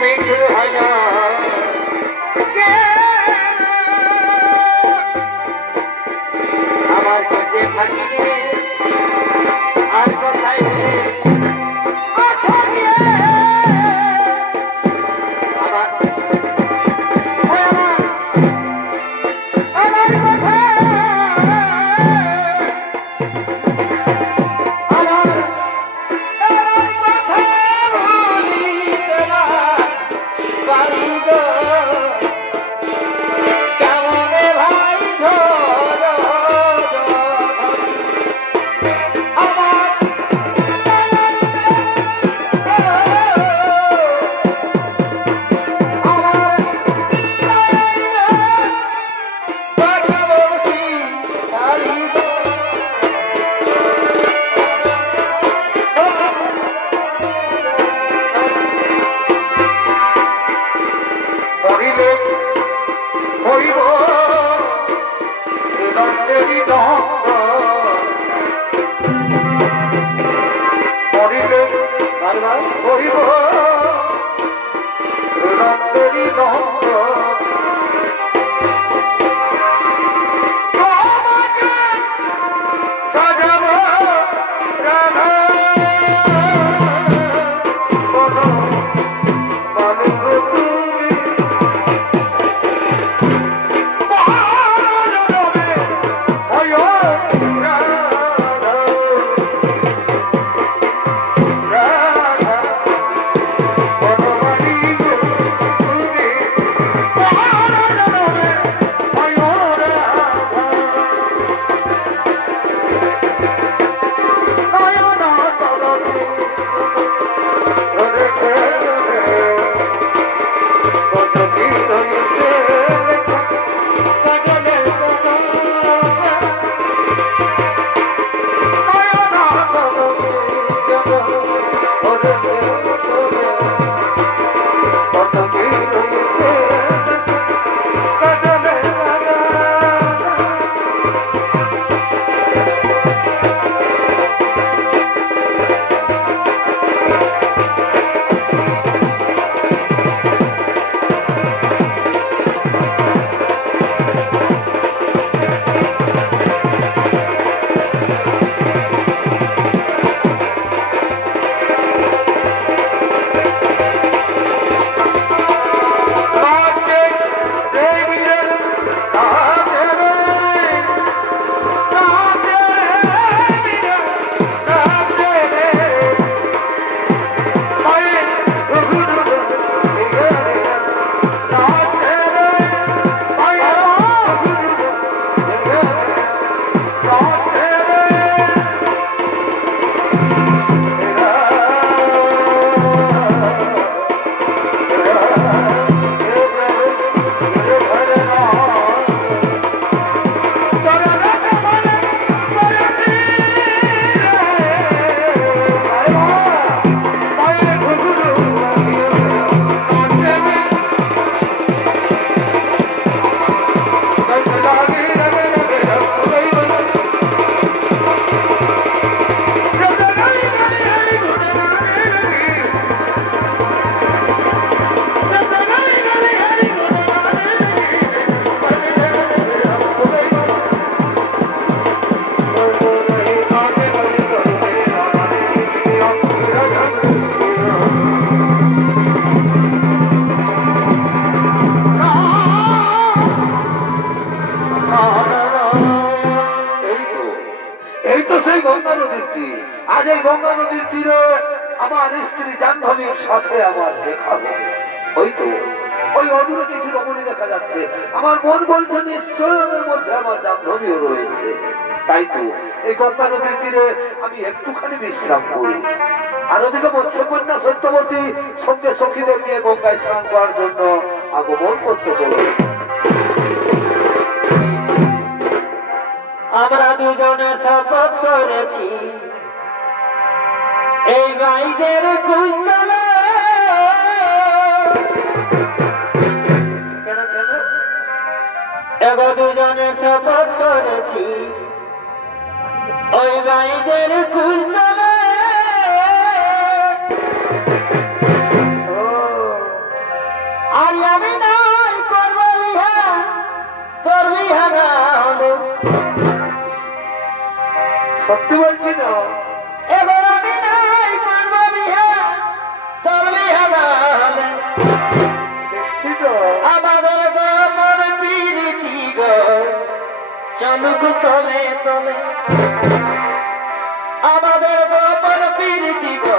মিঠু হয় না আমার কাছে থাকিলে আর কোথায় সত্যি বলছি না এবার আমি নাই করব বিহা তোর বিহা বলে দেখছি তো আমাদের গোপন পিরিতি গো চলুক তলে তলে আমাদের গোপন পিরিতি গো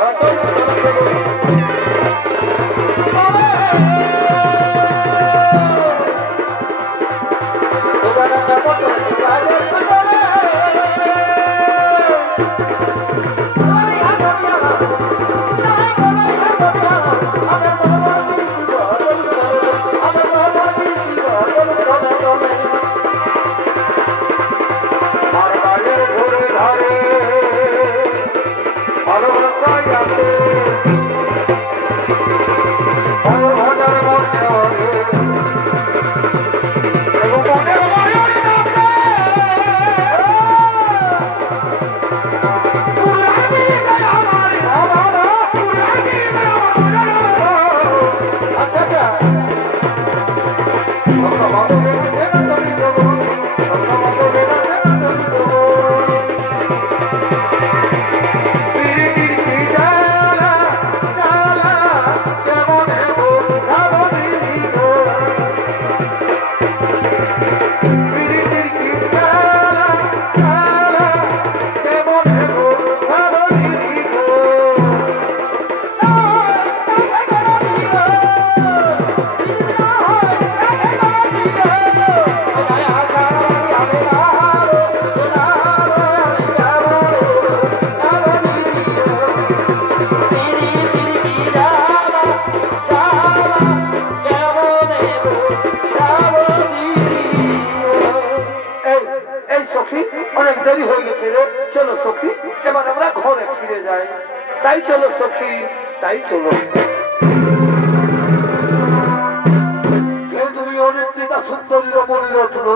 অনেক দেরি হয়ে গেছে রে চলো সখী এবার আমরা ঘরে ফিরে যাই তাই চলো সখী তাই চলো তুমি অনেকটা সুন্দরী রমণী রত্ন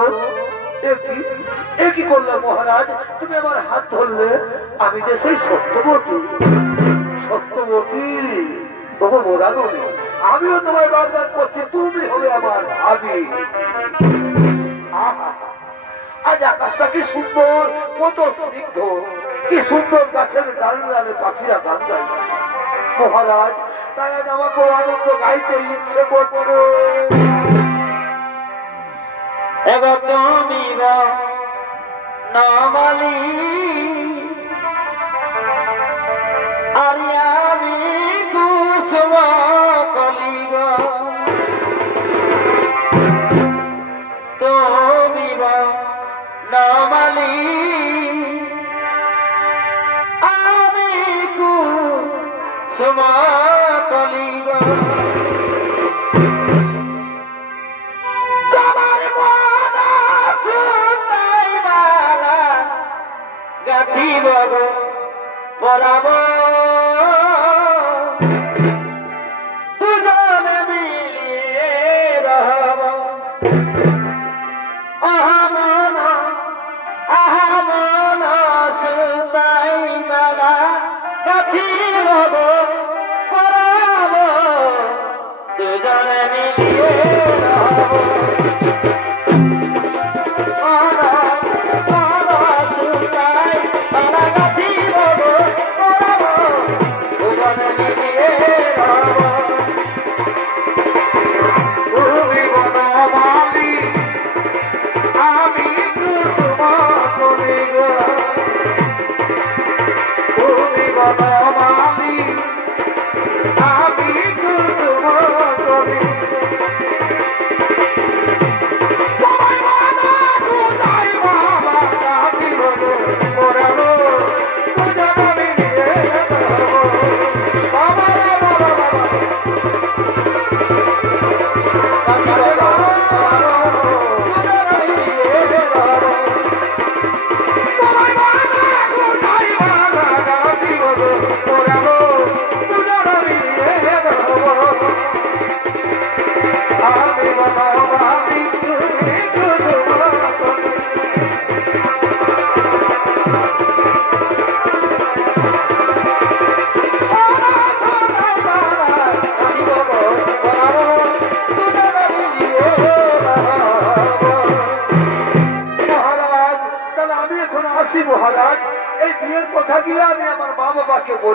একই করলে মহারাজ তুমি আমার হাত ধরলে আমি যে সেই সত্যবতী সত্যবতী তবু বোঝানো নেই আমিও তোমায় বারবার করছি তুমি হবে আমার ভাবি আজ আকাশটা কি সুন্দর কত স্নিগ্ধ কি সুন্দর গাছের ডালে ডালে পাখিরা গান গাইছে মহারাজ তাই আজ আমাকে আনন্দ গাইতে ইচ্ছে করছে এগো তুমি গো নমালি আর আমি কুসুম কলি গো তুমি গো নমালি আমি কুসুম কলি গো পরাব দুজনে মিলিয়ে রহব আহমন সুতাই মালা গাথিব পরাব দুজনে মিলিয়ে রহব মহারাজ এই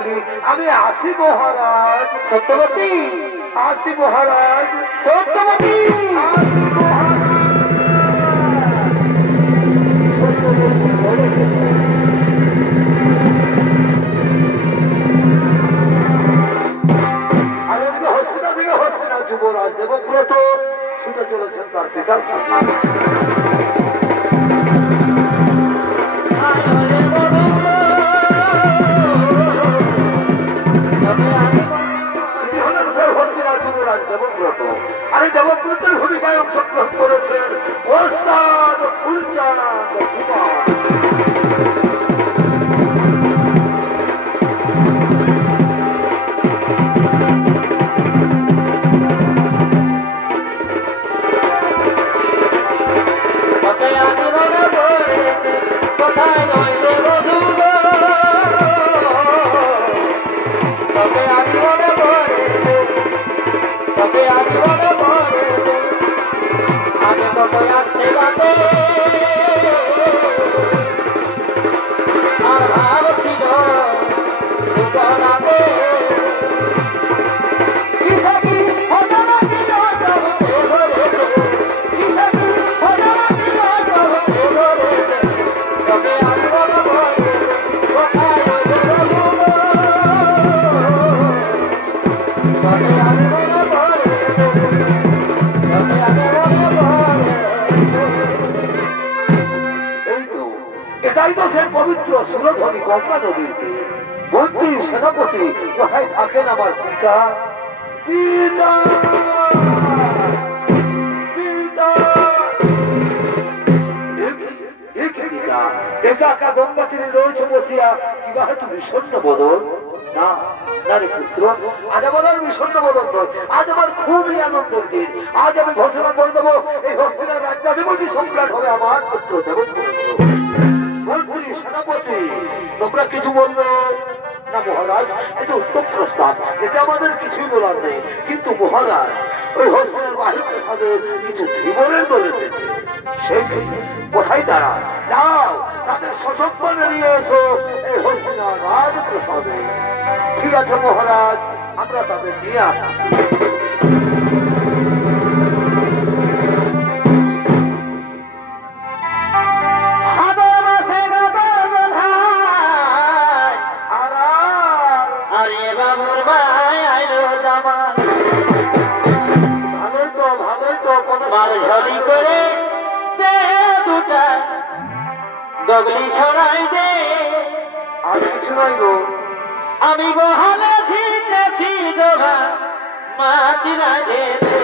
বলি আমি আসি মহারাজ। সত্যবতী আসি মহারাজ। সত্যবতী আসি মহারাজ। আর ওদিকে হস্তিনা থেকে হস্তিনা যুবরাজ দেবব্রত ছুটে চলেছেন তার পিতার দেবব্রত। আর এই দেবব্রতের ভূমিকায় অংশগ্রহণ করেছেন ওস্তাদ ফুলচাঁদ কুমার। পবিত্র সুরধনী গঙ্গা নদীর মন্ত্রী সেনাপতি কোথায় থাকেন আমার পিতা? পিতা পিতা একা একা গঙ্গা তীরে রয়েছে বসিয়া কিবা হয়তো বিষণ্ণ বদন না না রে পুত্র, আজ আমার আর বিষণ্ণ বদন নয়, আজ আমার খুবই আনন্দের দিন। আজ আমি ঘোষণা করে দেবো এই হস্তিনার রাজ্যাধিপতি সম্রাট হবে আমার পুত্র দেবব্রত। মন্ত্রী সেনাপতি তোমরা কিছু বলবে না মহারাজ? এটা উত্তম প্রস্তাব, এতে আমাদের কিছুই বলার নেই। কিন্তু মহারাজ ওই হস্তিনার বাহির প্রসাদে কিছু জীবনের বলেছে, সেই কোথায় তারা? যাও তাদের সসম্মানে নিয়ে এসো এই হস্তিনার রাজপ্রসাদে। ঠিক আছে মহারাজ, আমরা তাদের নিয়ে আসি। দগলি ছড়াই দে আর কিছু নাই গো, আমি বহালে ছিটেছি জোভা মাছি না খেতে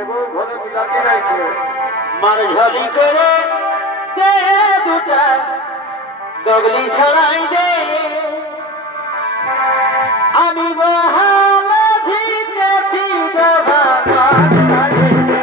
এবং ঘরে বিলাতি নাই খেয়ে মার ঝলি করে দে দুটা দগলি ছড়াই দে আমি বহালে ছিটেছি জোভা মাছি না খেতে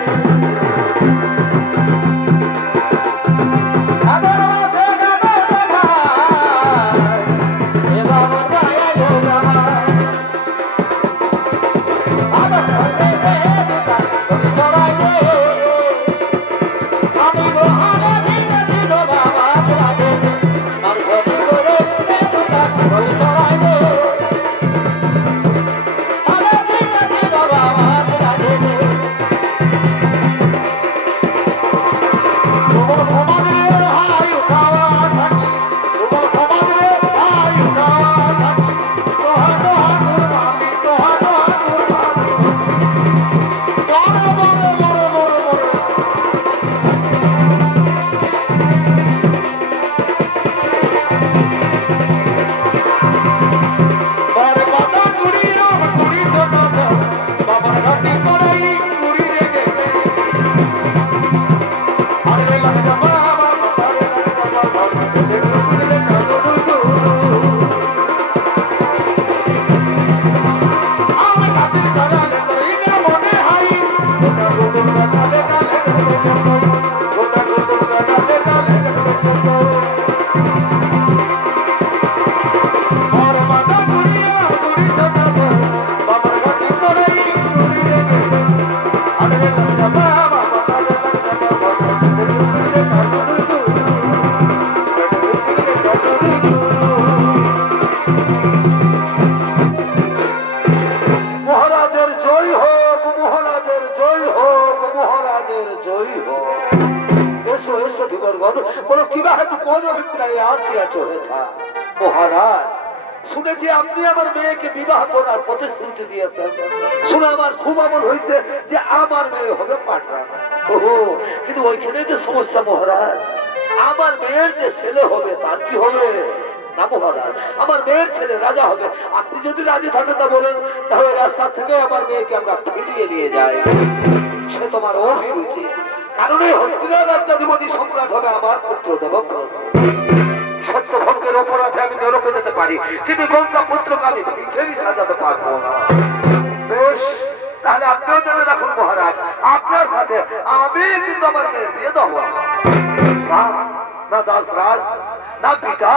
এসো এসো ধীবরগণ, বলো কিভাবে তু কোন অভিপ্রায়ে আসিয়াছ হেথা? মহারাজ, শুনেছি আপনি আমার মেয়েকে বিবাহ করার প্রতিশ্রুতি দিয়েছেন। শুনে আমার খুব আমল হয়েছে যে আমার মেয়ে হবে পাটরা। ওহো, কিন্তু ওইখানে যে সমস্যা মহারাজ, আমার মেয়ের যে ছেলে হবে তার কি হবে? না মহারাজ, আমার মেয়ের ছেলে রাজা হবে। আপনি যদি রাজি থাকেন তা বলেন, তাহলে রাস্তা থেকে আমার মেয়েকে আমরা ফিরিয়ে নিয়ে যাই। সে তোমার অভিরুচি, কারণ এই হস্তিনার রাজ্যাধিপতি সম্রাট হবে আমার পুত্র দেবব্রত। সত্যভঙ্গের অপরাধে আমি নরকে যেতে পারি, কিন্তু গঙ্গা পুত্রকে আমি ভিখারি সাজাতে পারবো না। বেশ, তাহলে আপনিও জেনে রাখুন মহারাজ, আপনার সাথে আমি কিন্তু আমার মেয়ের বিয়ে দেবো না। দাসরাজ, না পিতা,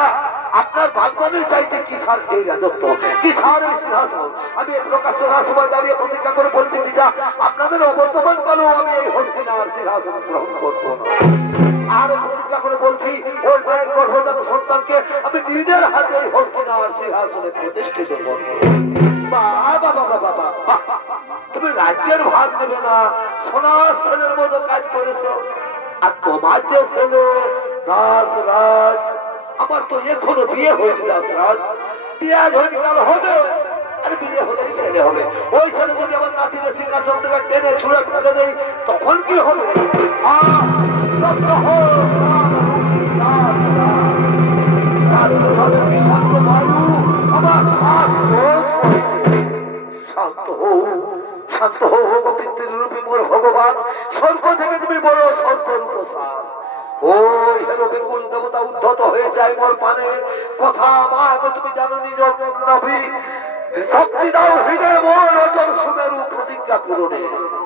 আপনার বাগদানের চাইতে কি ছাড় এই রাজত্ব, কি ছাড় এই সিংহাসন? আমি প্রকাশ্য রাজসভায় দাঁড়িয়ে প্রতিজ্ঞা করে বলছি পিতা, আপনাদের অবর্তমান কালেও আমি এই হস্তিনার সিংহাসন গ্রহণ করবো না। আর প্রতিজ্ঞা করে বলছি, ওই মায়ের গর্ভজাত সন্তানকে আমি নিজের হাতে এই হস্তিনার সিংহাসনে প্রতিষ্ঠিত করবো। বাবা বাবা বাবা, তুমি রাজ্যের ভাগ নেবে না, সোনার ছেলের মতো কাজ করেছো। আর তোমার যে ছেলে দাসরাজ, আমার তো এখনো বিয়ে হয়নি দাসরাজ, বিয়ে হয়নি, কাল হবে। আর বিয়ে হলেই ছেলে হবে। ওই ছেলে যদি আমার নাতিদের সিংহাসন থেকে টেনে ছুঁড়ে ফেলে দেয়, তখন কি হবে? বিষাক্ত বায়ু আমার শ্বাস রোধ করেছে। শান্ত হও, শান্ত হও পিতৃরূপী মোর ভগবান, স্বর্গ থেকে তুমি বড় স্বর্গের উপসার। ওই হেলো বেকুল দেবতা উদ্ধত হয়ে যায় মোর পানে, কথা মাগ তুমি জানো নিজ নবী। শক্তি দাও হৃদয় মোর অচল সুমেরু প্রতিজ্ঞা পূরণে।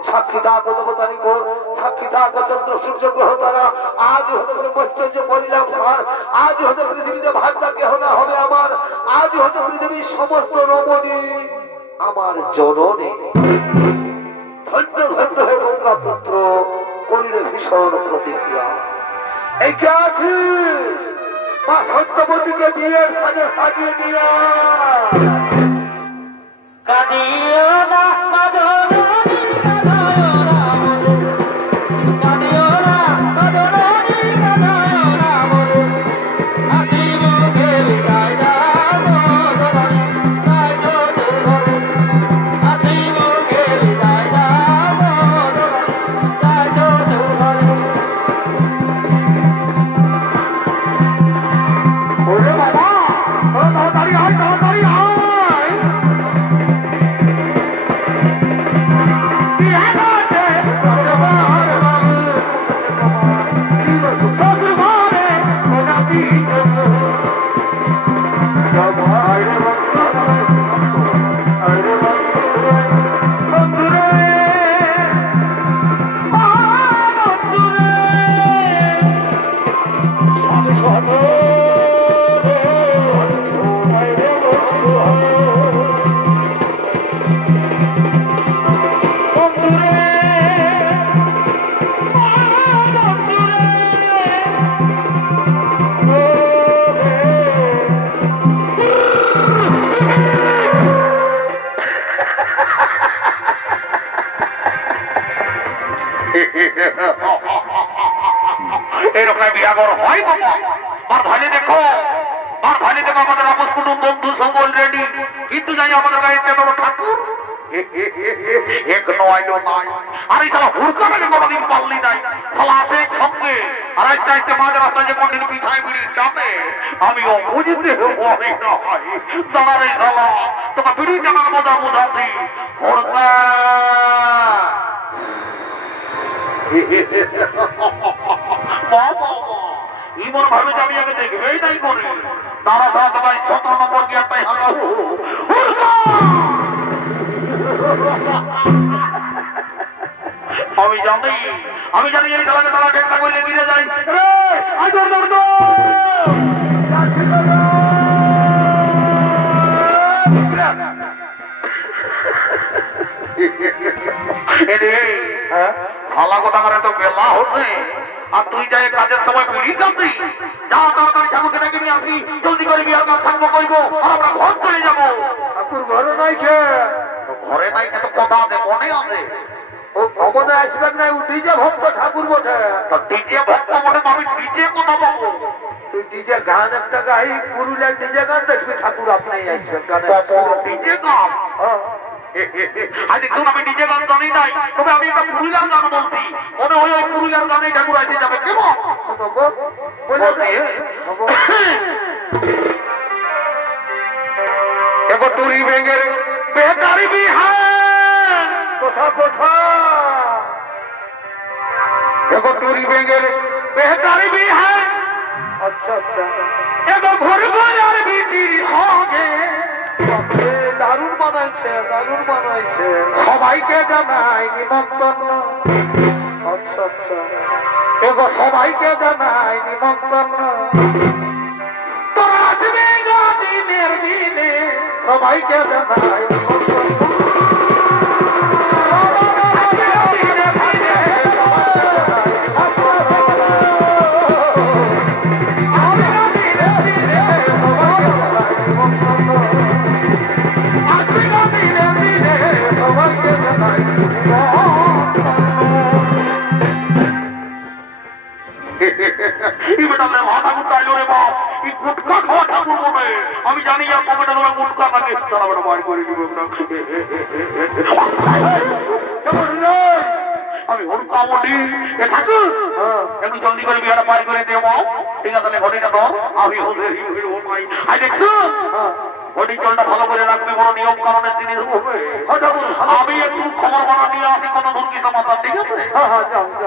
সাক্ষী দাগ দেবতা নিকট, সাক্ষী দাগ চন্দ্র সূর্য গ্রহ তারা, আজ হতে করে মৎস্য বলিলাম সার, আজ হতে পৃথিবীতে ভাবটা কেহ না হবে আমার, আজ হতে পৃথিবীর সমস্ত রমণী আমার জননী। ধন্য ধন্য হে গঙ্গা পুত্র, করিলে ভীষণ প্রতিজ্ঞা। এই কে আছিস? মা সত্যবতীকে বিয়ের সাজে সাজিয়ে নিয়ে কাঁদিও না মদনী কাঁদায়ো না বলে, কাঁদিও না মদনী কাঁদায়ো না বলে, হাসি মুখে বিদায় দাও মদনী, তাই ছোটে ঘরে। হাসি মুখে বিদায় দাও মদনী, তাই ছোটে ঘরে। ওরে বাবা, তাড়াতাড়ি আয়, তাড়াতাড়ি আয়। এরকম বিয়াগর হয় বাবা। আর ভালো দেখো, আর ভালো দেখো, আমাদের আপস কুটুম বন্ধু সঙ্গ অলরেডি, কিন্তু যাই আমাদের গায়ে কেন ঠাকুর এক নয়লো নাই। আর এই সালা হুড়কা লাগে কোনোদিন পারলি নাই, সালা আছে সঙ্গে। আর আস্তে আস্তে মাঝ রাস্তায় যে কোনদিন পিছায় বিড়ি টানে, আমিও বুঝতে পারি না। দাঁড়াবে সালা, তোকে বিড়ি টানার মজা বুঝাচ্ছি। হুড়কা ইমন ভাবে যাবি আগে দেখবেই নাই করে তারা সাথে ভাই 17 নম্বর গিয়ারটাই হাঁকাবো। আমি জানি, আমি জানি এই খেলাকে তারা ঠেকা করলে গিয়ে যাই। খালা গোটাকারে তো বেলা হচ্ছে, আর তুই যাই কাজের সময় বিড়ি কাঁদছি। যা তাড়াতাড়ি ঠাকুরকে ডেকে নিয়ে আসি, জলদি করে গিয়ে আমরা সাঙ্গ করবো, আর আমরা ঘর চলে যাবো। ঠাকুর ঘরে নাই খে? ঘরে নাই, কিন্তু কথা আছে, মনে আছে। ও ভবনে আসবেন না, ডিজে ভক্ত ঠাকুর বটে। ডিজে ভক্ত বটে, আমি ডিজে কোথা পাবো? তুই ডিজে গান একটা গাই, পুরুলিয়ার ডিজে গান দেখবি ঠাকুর আপনি আসবেন গানে। ডিজে গান? আজ দেখুন আমি ডিজে গান জানি নাই, তবে আমি একটা পুরুলিয়ার গান বলছি, মনে হয় ওই পুরুলিয়ার গানে ঠাকুর আসে যাবে। কেমন দেখো টুরি ব্যাঙের বেতারি বিহার কোথা কোথা দেখো টুরি ব্যাঙের বেতারি বিহার। আচ্ছা আচ্ছা, এগো ঘর ঘর বিটির সঙ্গে দারুণ বানাইছে, দারুণ বানাইছে। সবাইকে জানাই নিমন্ত্রণ। আচ্ছা আচ্ছা, এগো সবাইকে জানাই নিমন্ত্রণ। তোরা আসবে দিনের দিনে, সবাইকে জানাই নিমন্ত্রণ। আমি জানি আর পকেটে তোরা গুটকা থাকে, তারা বেটা বাড়ি করে দিব। আমি হুড়কা বলি ঠাকুর একটু জলদি করে বিহারা পারি করে দেব। ঠিক আছে, তাহলে ঘটিটা তো আমি দেখছো ঘটি জলটা ভালো করে রাখবে, বড় নিয়ম কারণের জিনিস হবে। আমি একটু খবর বানা নিয়ে আসি কত দূর কি সমাধান। ঠিক আছে,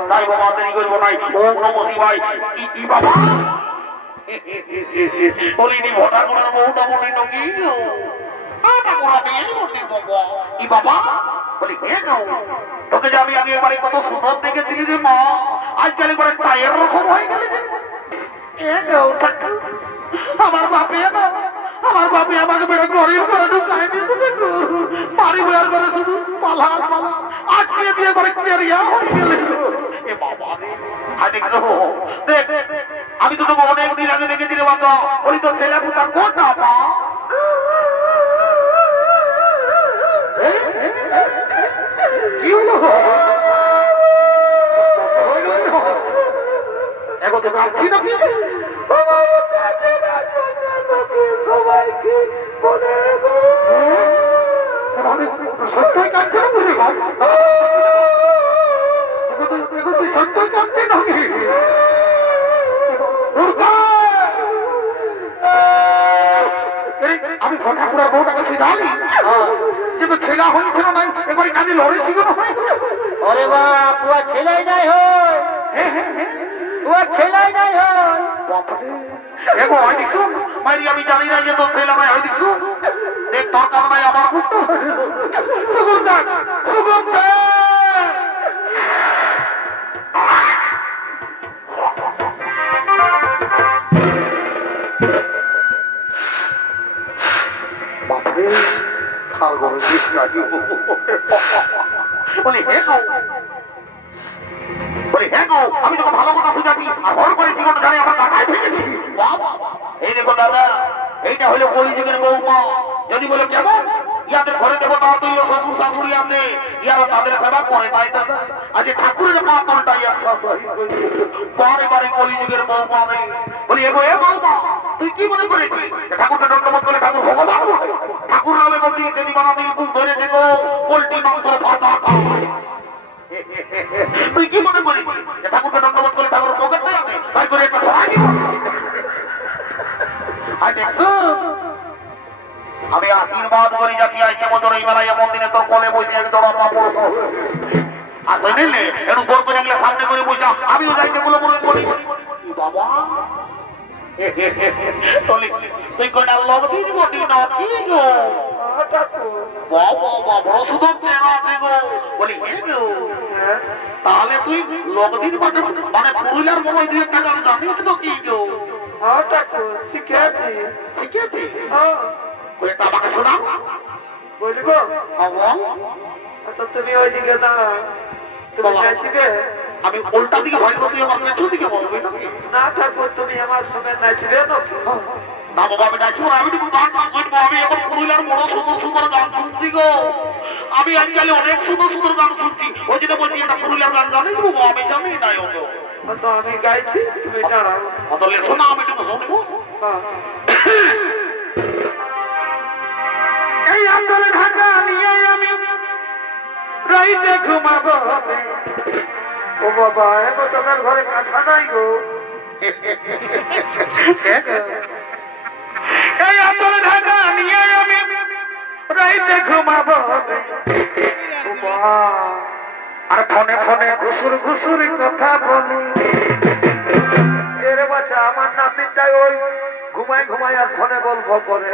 তাই বাবা দেরি করবো নাই। ওম নমঃ শিবায়। ই বাবা বলিনি ভোটা করার বউটা বলি নাকি ই বাবা বলি কে গো, তোকে যে আমি আগে এবারে কত সুন্দর দেখেছিলি রে মা, আজকাল এবারে টায়ের রকম হয়ে গেলে। আমার বাপে না, আমার বাপে আমাকে বেড়ে গরিব করে ঢুকাই দিয়েছে, বাড়ি বেড়ার করে শুধু পালা পালা আজকে দিয়ে করে কেরিয়া হয়ে গেলে। এ বাবা দেখ, আমি তো তোকে অনেক দিন আগে দেখেছি রে বাবা, ওই তো ছেলে পুতার কোনটা মা। কি হলো এখন তো কাঁদছি নাকি? সবাইকে বলে আমি সত্যই কাঁদছি না বুঝলি তুই সত্যই কাঁদছি নাকি? আমি ঠাকুরের বউটাকে শিখালি কিন্তু ছেলা হয়েছিল নাই, এবারে কাজে লড়ে শিখানো হয়। ওরে বাপ, ও ছেলাই নাই হয়, ও ছেলাই নাই হয়। এগো হয় দেখছো মাইরি, আমি জানি না যে তোর ছেলে ভাই হয় দেখছো। দেখ তোর কারণে আমার সুগন্ধা সুগন্ধা আমি তোকে ভালো কথা শুনেছি আর হর করেছি কোনো জানি আমার কাকায় ফেলেছি। এই দেখো দাদা, এইটা হলো কলিযুগের বৌমা। যদি বলে কেমন ইয়াদের ঘরে দেবো তার তো শ্বশুর শাশুড়ি আপনি ইয়ারা তাদের সেবা করে, তাই দাদা আজ ঠাকুরের মা তোরটাই বারে বারে কলিযুগের বৌমা নেই। বলি এগো এ বৌমা, তুই কি মনে করেছিস ঠাকুরকে দণ্ডবোধ করে ঠাকুর ভগবান? ঠাকুর নামে বলছি যদি বানাবি বুক ধরে দেখো পোল্ট্রি মাংস ভাতা খাওয়ায়। তুই কি মনে করিস ঠাকুরকে দণ্ডবোধ করে ঠাকুর পকেটে আছে তাই করে একটা ধরা দিব? আমি আশীর্বাদ করি যাচ্ছি আইছে বছর এই বেলায় এমন দিনে তোর কলে বসে এক দড়া পাপড় আসে নিলে একটু জোর করে গেলে সামনে করে বসে আমিও যাইতে বলে বলে বলি বাবা তুই কটা লোক দিয়ে দিব না কি গো বাবা শুধু বলি তাহলে তুই লোক দিন মানে পুরুলিয়ার মোবাইল দিয়ে টাকা জানিস তো কি গো? শিখেছি শিখেছি আমাকে শোনা বলব। তুমি ওইদিকে তুমি নাচবে, আমি উল্টা দিকে ভয় করতে আমার পেছন দিকে বলবো না ঠাকুর তুমি আমার সঙ্গে নাচবে নাকি? না বাবা আমি নাচবো না, আমি গান গান করবো। আমি এখন পুরুলিয়ার বড় সুন্দর সুন্দর গান শুনছি গো। আমি আজকাল অনেক সুন্দর সুন্দর গান শুনছি, ওই জন্য বলছি এটা পুরুলিয়ার গান জানি বাবু, আমি জানি নাই অত। তো আমি গাইছি, তুমি জানাও। অত লেখো না, আমি একটু শুনবো। এই আন্দোলন ঢাকা নিয়ে আমি রাইতে ঘুমাবো। ও বাবা, এখন তোমার ঘরে কাঁথা নাই গো। এই আন্দোলন ঢাকা নিয়ে আমি রাইতে ঘুমাবো। আর ফোনে ফোনে ঘুষুর ঘুষুরি কথা বলি। এরে বাচ্চা, আমার নাতিনটাই ওই ঘুমাই ঘুমাই আর ফোনে গল্প করে।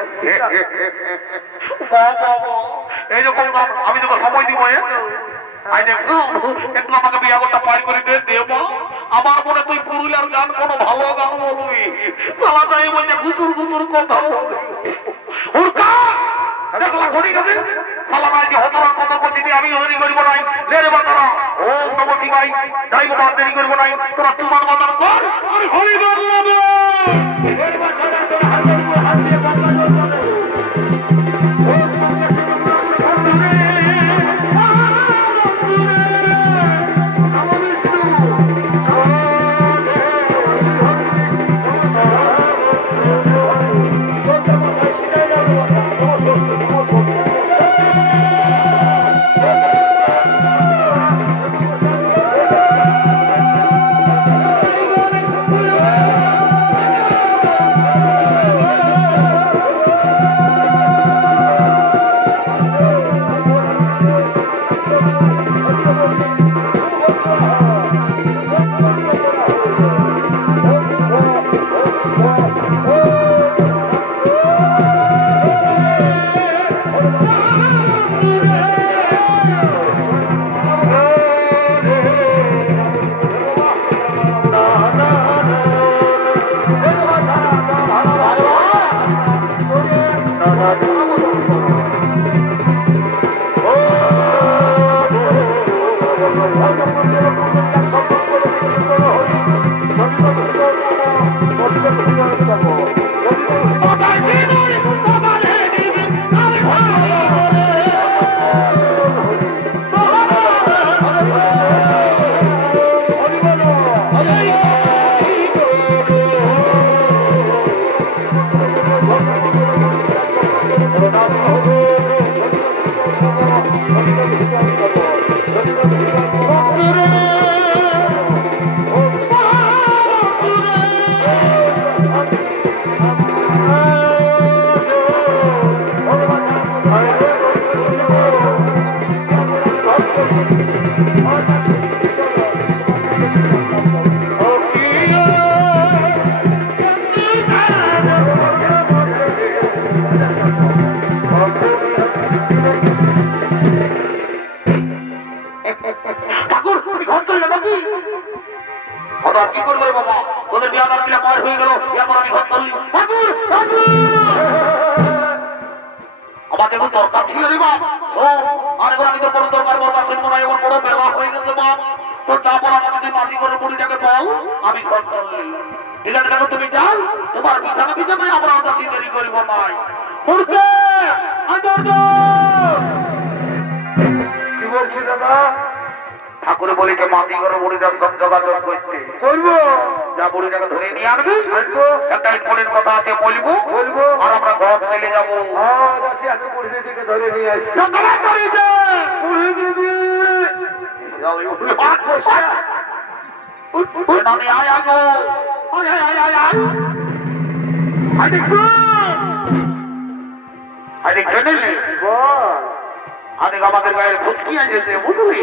এইরকম আমি তোকে সময় দিব, দেখছো একটু আমাকে বিয়া করতে পার করে দেব। আমার মনে তুই পুরুলিয়ার গান কোনো ভালো গান বলবি, সালা তাই বলছে গুতুর গুতুর কথা বলবি। দেখলা ঘড়ি গেছে সালা ভাই যে হতরা কত করছিবি, আমি দেরি করবো নাই। রে বাতারা ও সমতি ভাই যাইব না, দেরি করবো নাই। তোরা তোমার বাজার কর আর হরি গান লাগে। কি করবে বাবা, তোদের বিয়া বাচ্চা পার হয়ে গেল, এরপর আমি ঘর করলি আমাকে এখন দরকার ছিল রে বাপ। ও আর এখন আমি তো কোনো দরকার বলতাম শুনবো না, এখন বড় বেলা হয়ে গেছে বাপ। তোর তারপর আমাকে তুই মাটি করে বুড়িটাকে বল আমি ঘর করলি। ঠিক আছে দেখো, তুমি যাও তোমার বিছানা বিছানায়, আমরা ওদের দেরি করিব নাই। কি বলছি দাদা? ঠাকুর বলি যে মাটি করে বুড়িটার সব যোগাযোগ করতে করবো, যা বুড়িটাকে ধরে নিয়ে আনবি, একটা ইম্পর্টেন্ট কথা আছে বলবো, আর আমরা ঘর চলে যাবো। আমি বুড়ি দিদিকে ধরে নিয়ে আসছি। আমাদের গায়ের ফুটকি আছে বুঝলি,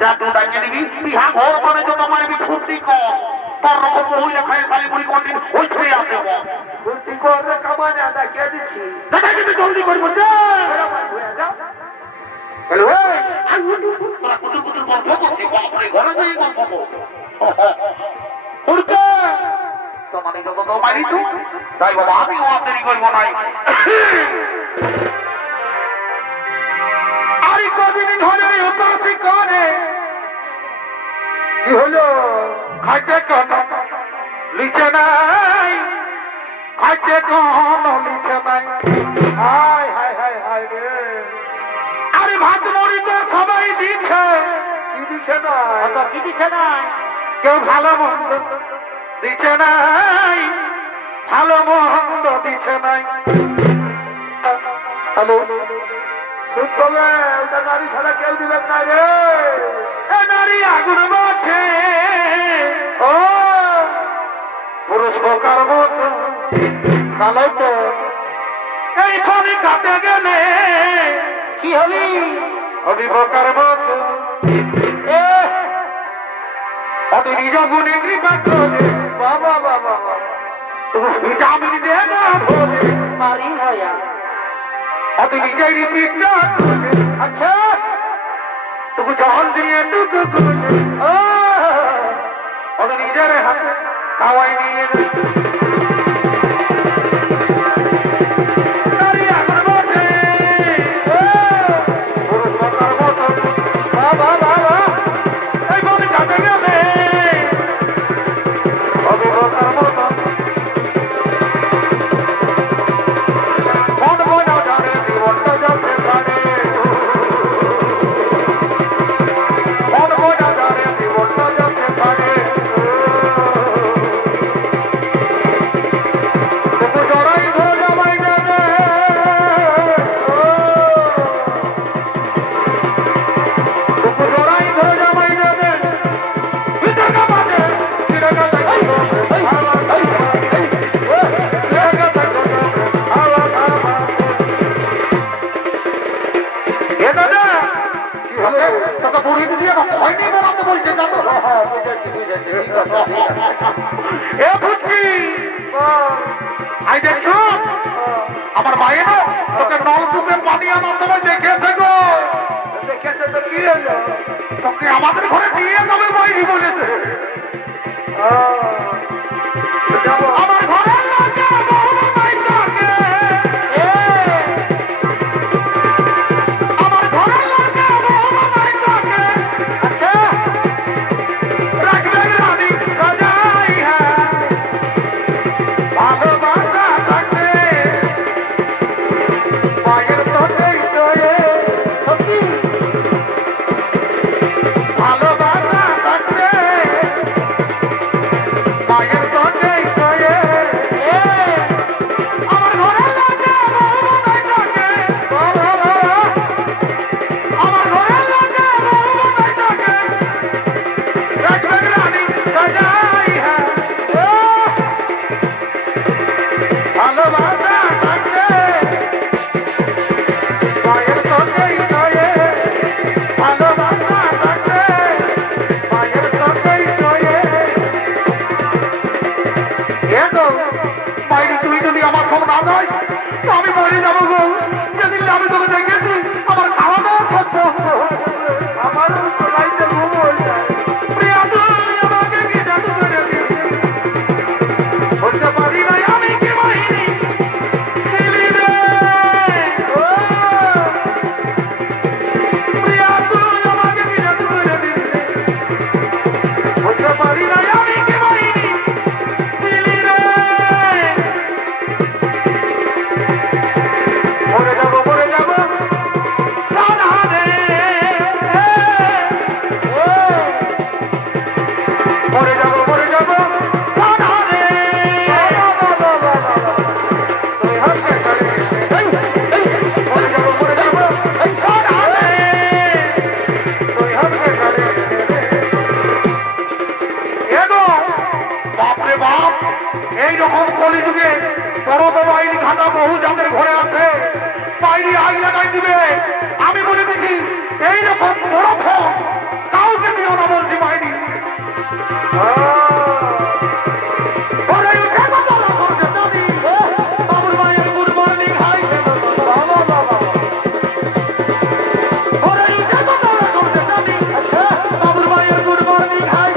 যা তুই ডাকিয়ে দিবি বিহা ঘর মানে তো তোমার ফুর্তি কম, তোর রকম মহিলা খায় খালি বুড়ি কদিন ওই ছুঁয়ে আসে ফুর্তি করে কামানে ডাকিয়ে দিচ্ছি। দাদা কিন্তু জলদি করবো তোমার যত তো মারি তো তাই বাবা, আমিও দেরি করবো নাই। আরে কদিন ধরে উপাসি করে কি হলো? খাইতে কেন লিখে নাই, খাইতে কেন লিখে নাই। হায় হায় হায় হায় রে, আরে ভাত সবাই দিচ্ছে কি দিছে না কত কি দিছে নাই কেউ ভালো মন্দ দিচ্ছে নাই ভালো মন্দ দিচ্ছে নাই হ্যালো শুনতে হবে ওটা নারী ছাড়া কেউ দিবে না রে এ নারী আগুন মাঠে ও পুরুষ বোকার মতো ভালোই তো এই খনি কাটে গেলে কি হলি অভিবোকার মতো এ অত নিজ গুণে কৃপা করে বাবা বাবা ভিটামিন দে না ভোলে মারি হয়া অত নিজেই পিঠা আচ্ছা তবু জল দিয়ে টুকু করে ও অত নিজের হাতে খাওয়াই নিয়ে নারী আগুন মাঠে পুরুষ বোকার মতো বাবা বাবা এই খনি কাটে গেলে অভিবোকার মতো মন বোঝা জানে জীবনটা যাচ্ছে জানে মন বোঝা জানে জীবনটা যাচ্ছে জানে তবু জড়াই ধরে যাবাই জানে তবু জড়াই ধরে যাবাই জানে ভিতর কামাতে চিড়ে গেছে তোকে বুড়ি দিয়ে হয়নি বানাতে বলছে জানো এ ভুটকি আই দেখছো আমার মায়ের তোকে নলকূপে পানি আনার সময় দেখেছে গো দেখেছে তো কি হলো তোকে আমাদের ঘরে দিয়ে যাবে বাইরে বলেছে যাবো আমার ঘরের লোকে বউমা মাইটাকে আমার ঘরের লোকে বউমা মাইটাকে আচ্ছা রাখবে রানী সজাই হ্যাঁ ভালোবাসা থাকলে মায়ের তোকেই তোয়ে সত্যি ভালোবাসা থাকলে মায়ের তোকেই তোয়ে এ আমার ঘরের লোকে বউমা মাইটাকে বাবা বাবা আমার ঘরের লোকে বউমা মাইটাকে রাখবে রানী সজাই হ্যাঁ ভালোবাসা থাকলে মায়ের তোকেই তোয়ে ভালোবাসা থাকলে মায়ের তোকেই তোয়ে এগো মায়ের তুমি যদি আমার খবর না দেয় তো আমি মরে যাবো গো যেদিন আমি তোকে দেখেছি আমার খাওয়া দাওয়া সব বন্ধ আমারও তো রাইতে ঘুম হয়ে যায় প্রিয়া তুই আমাকে কি জাদু করে দিলি বলতে পারি না আমি কি বাহিনী দিলি রে ও প্রিয়া তুই আমাকে কি জাদু করে দিলি বলতে পারি না আমি কি বাহিনী দিলি রে মরে যাবো রাধা রে মরে যাবো রাধা রে তুই হাসে করে মরে যাবো রাধা রে তুই হাসে করে এগো বাপরে বাপ এইরকম কলিযুগে বড় বড় আইন ঘাটা বহু যাদের ঘরে আছে বাইরে আইন লাগাই দিবে আমি বলে দিচ্ছি এইরকম বড় ফোন কাউকে দিও না বলছি বাইরে ঘরে উঠে কথা না করছে দাদি বাবুর মায়ের গুড মর্নিং হাই বাবা বাবা ঘরে উঠে কথা না করছে দাদি বাবুর মায়ের গুড মর্নিং হাই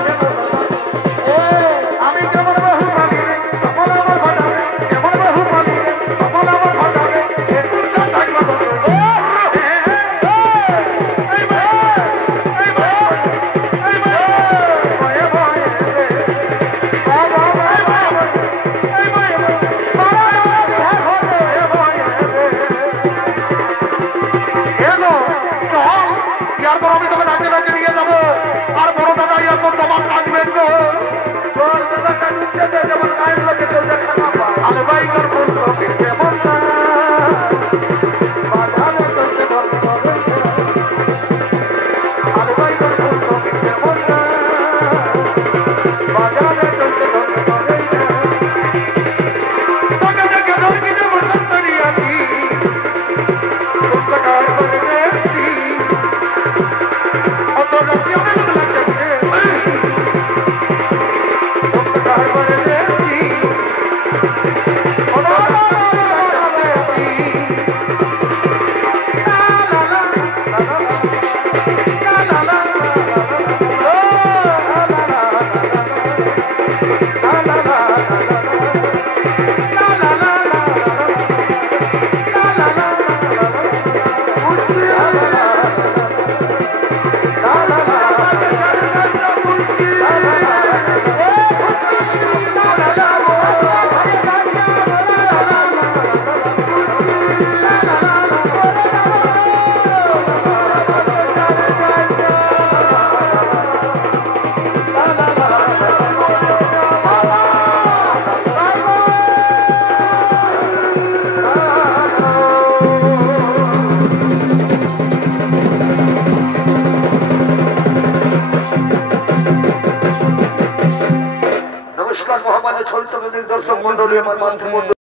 আমি কেমন বহু পালি সফল আমার ঘটাবে কেমন বহু পালি সফল আমার ঘটাবে একটু থাকবা নাচে নাচে নিয়ে যাবো আর বড় দাদা এখন তোমার কাঁদবেন গো তোর বেলাটা ঢুকতে দে যেমন গায়ের লোকে তোর দেখা না পায় আলে ভাই তোর ফুল তোকে কেমন না বাজারে তোকে ধরতে হবে আলে ভাই তোর ফুল তোকে কেমন না বাজারে তোকে ধরতে হবে তোকে দেখে ধরকি দেব সন্তরি আছি তোকে কাজ করে দেখছি অত রাতে অনেক লাগছে তোকে কাজ করে দেখছি নমস্কার মহামান্য ছোট দর্শক মন্ডলী আমার মাতৃমন্ডলী